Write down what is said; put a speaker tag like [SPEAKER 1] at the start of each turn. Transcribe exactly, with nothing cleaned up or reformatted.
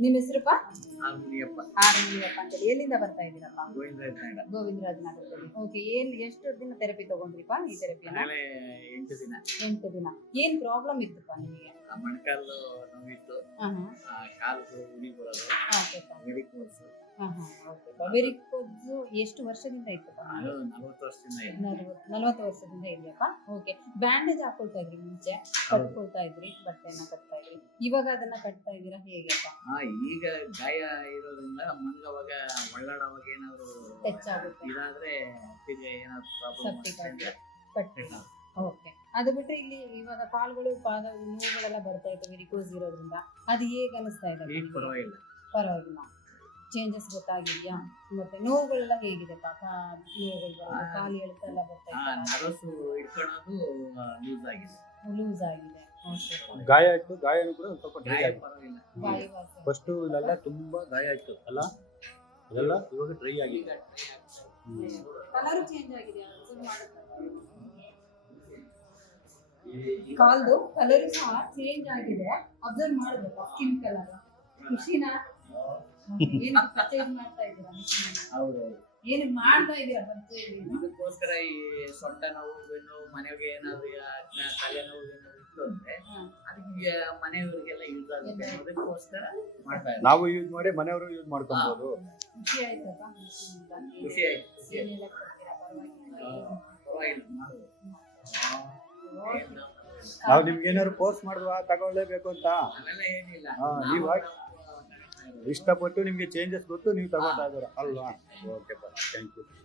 [SPEAKER 1] ನಿಮ್ಮ ಹೆಸರಪ್ಪ?
[SPEAKER 2] R Muniyappa.
[SPEAKER 1] R Muniyappa ಅಂತೇಳಿ. ಎಲ್ಲಿಂದ ಬರ್ತಾ ಇದ್ದೀರಪ್ಪ?
[SPEAKER 2] ಗೋವಿಂದರಾಜ ನಾಯ್ಡ.
[SPEAKER 1] ಗೋವಿಂದರಾಜ ನಗರದಲ್ಲಿ. ಓಕೆ. ಏನ್ ಎಷ್ಟು ದಿನ ಥೆರಪಿ ತಗೊಂಡ್ರಿಪ್ಪ ಈ ಥೆರಪಿನ?
[SPEAKER 2] ಆಮೇಲೆ ಎಂಟು ದಿನ.
[SPEAKER 1] ಎಂಟು ದಿನ. ಏನ್ ಪ್ರಾಬ್ಲಮ್ ಇತ್ತಪ್ಪ ನಿಮಗೆ?
[SPEAKER 2] ಆ ಮೊಣಕಾಲು ನೋವಿತ್ತು,
[SPEAKER 1] ಹಾ ಹಾ
[SPEAKER 2] ಆ ಕಾಲುಗಳು ಉರಿ ಬರೋದು,
[SPEAKER 1] ಓಕೆಪ್ಪ.
[SPEAKER 2] ವೆರಿಕೋಸ್.
[SPEAKER 1] ಹಾ ಹಾ ಓಕೆಪ್ಪ. ವೆರಿಕೋಸ್ ಎಷ್ಟು ವರ್ಷದಿಂದ ಇತ್ತಪ್ಪ?
[SPEAKER 2] ಅದು ನಲವತ್ತು ವರ್ಷದಿಂದ ಇದೆ.
[SPEAKER 1] ನಲವತ್ತು ನಲವತ್ತು ವರ್ಷದಿಂದ ಇದೆಯಪ್ಪ. ಓಕೆ. ಬ್ಯಾಂಡೇಜ್ ಹಾಕೊಳ್ತಾ ಇದ್ರಿ ಮುಂಚೆ? ಕಟ್ಕೊಳ್ತಾ ಇದ್ರಿ, ಬಟ್ಟೆನ ಕಟ್ತಾ ಇದ್ರಿ. ಇವಾಗ ಅದನ್ನ ಕಟ್ತಾ ಇದ್ದೀರಾ ಹೇಗೆಪ್ಪ?
[SPEAKER 2] ಹಾ, ಈಗ ಗಾಯ ಇರೋದ್ರಿಂದ ಮನ್ಗವಾಗ ಒಳ್ಳಾಡವಾಗ ಏನಾದ್ರು
[SPEAKER 1] ಹೆಚ್ಚಾಗುತ್ತೆ.
[SPEAKER 2] ಇದಾದ್ರೆ ತಿರ್ಗಿ ಏನಾದ್ರು
[SPEAKER 1] ಸೆಪ್ಟಿಕ್
[SPEAKER 2] ಪ್ರಾಬ್ಲಮ್
[SPEAKER 1] ಆಗಿ ಕಟ್ಟಿ. ಓಕೆ. ಅದು ಬಿಟ್ಟರೆ ಇಲ್ಲಿ ಇವಾಗ ಕಾಲುಗಳು ಪಾದ ನೋವುಗಳೆಲ್ಲ ಬರ್ತಾ ಇತ್ತು ವೆರಿಕೋಸ್ ಇರೋದ್ರಿಂದ, ಅದು ಹೇಗೆ ಅನಿಸ್ತಾ ಇದೆ?
[SPEAKER 2] ಈಗ ಪರವಾಗಿಲ್ಲ.
[SPEAKER 1] ಪರವಾಗಿಲ್ಲ. ಚೇಂಜಸ್ ಗೊತ್ತಾಗಿದ್ಯಾ? ಮತ್ತೆ ನೋವುಗಳೆಲ್ಲ ಹೇಗಿದೆ ಪಾಪ? ನೋವುಗಳು ಬರೋದು, ಕಾಲು ಎಳ್ತ ಎಲ್ಲ ಬರ್ತಾ
[SPEAKER 2] ಆ
[SPEAKER 1] ಇತ್ತು,
[SPEAKER 2] ನರಸು ಇಟ್ಕೊಳ್ಳೋದು ಲೂಸ್ ಆಗಿದೆ.
[SPEAKER 1] ಲೂಸ್ ಆಗಿದೆ. ಓಕೆ.
[SPEAKER 3] ಗಾಯ ಆಯ್ತು. ಗಾಯನೂ ಕೂಡ ಒಂದ್ ಸ್ವಲ್ಪ ಡ್ರೈ
[SPEAKER 2] ಗಾಯ
[SPEAKER 3] ಆಗಿದೆ.
[SPEAKER 2] ಪರವಾಗಿಲ್ಲ.
[SPEAKER 1] ಗಾಯವಾಸಿ.
[SPEAKER 3] ಫಸ್ಟ್ ಇಲ್ಲೆಲ್ಲ ತುಂಬಾ ಗಾಯ ಆಯ್ತು ಅಲ್ಲ, ಅದೆಲ್ಲ ಇವಾಗ ಡ್ರೈ ಆಗಿದೆ.
[SPEAKER 1] ಕಲರ್ ಚೇಂಜ್ ಆಗಿದೆ. ಅಬ್ಸರ್ವ್ ಮಾಡುತ್ತಾ? ಕಾಲ್ದು ಕಲರ್ ಸಹ ಚೇಂಜ್ ಆಗಿದೆ. ಅಬ್ಸರ್ವ್ ಮಾಡಬೇಕು ಸ್ಕಿನ್ ಕಲರ್. ಖುಷಿನಾ? ಏನು ಪರ್ಚೇಸ್ ಮಾಡ್ತಾ ಇದ್ದೀರಾ?
[SPEAKER 2] ಹೌದು.
[SPEAKER 1] ಏನು ಮಾಡ್ತಾ ಇದ್ದೀರಾ ಪರ್ಚೇಸ್?
[SPEAKER 2] ಇದಕ್ಕೋಸ್ಕರ ಈ ಸೊಂಟ ನೋವು, ಬೆನ್ನು ಮನೆಗೆ ಏನಾದ್ರು ತಲೆನೋವು ಏನಾದ್ರು ಇತ್ತು ಅಂದ್ರೆ ಅದಕ್ಕೆ ಮನೆಯವರಿಗೆಲ್ಲ ಯೂಸ್ ಆಗುತ್ತೆ ಅದಕ್ಕೋಸ್ಕರ ಮಾಡ್ತಾ ಇದ್ದಾರೆ.
[SPEAKER 3] ನಾವು ಯೂಸ್ ಮಾಡಿ ಮನೆಯವರು ಯೂಸ್ ಮಾಡ್ಕೊಬಹುದು.
[SPEAKER 1] ಖುಷಿ ಆಯ್ತಪ್ಪ?
[SPEAKER 2] ಖುಷಿ ಆಯ್ತು. ಖುಷಿ ಆಯ್ತು.
[SPEAKER 1] ಏನೆಲ್ಲ ಕೊಡ್ತೀರಾ? ಪರವಾಗಿಲ್ಲ.
[SPEAKER 2] ಪರವಾಗಿಲ್ಲ, ಮಾಡ್ಬೋದು.
[SPEAKER 3] ನಾವು ನಿಮ್ಗೆ ಏನಾದ್ರು ಪೋಸ್ಟ್ ಮಾಡುವ ತಗೊಳ್ಳೇಬೇಕು ಅಂತ
[SPEAKER 2] ಅವೆಲ್ಲ ಏನಿಲ್ಲ.
[SPEAKER 3] ಹಾ, ನೀವು
[SPEAKER 2] ನಾವು
[SPEAKER 3] ಇಷ್ಟಪಟ್ಟು ನಿಮ್ಗೆ ಚೇಂಜಸ್ ಗೊತ್ತು, ನೀವು ತಗೋತಾ ಇದ್ದೀರಾ ಅಲ್ವಾ? Okay, thank you.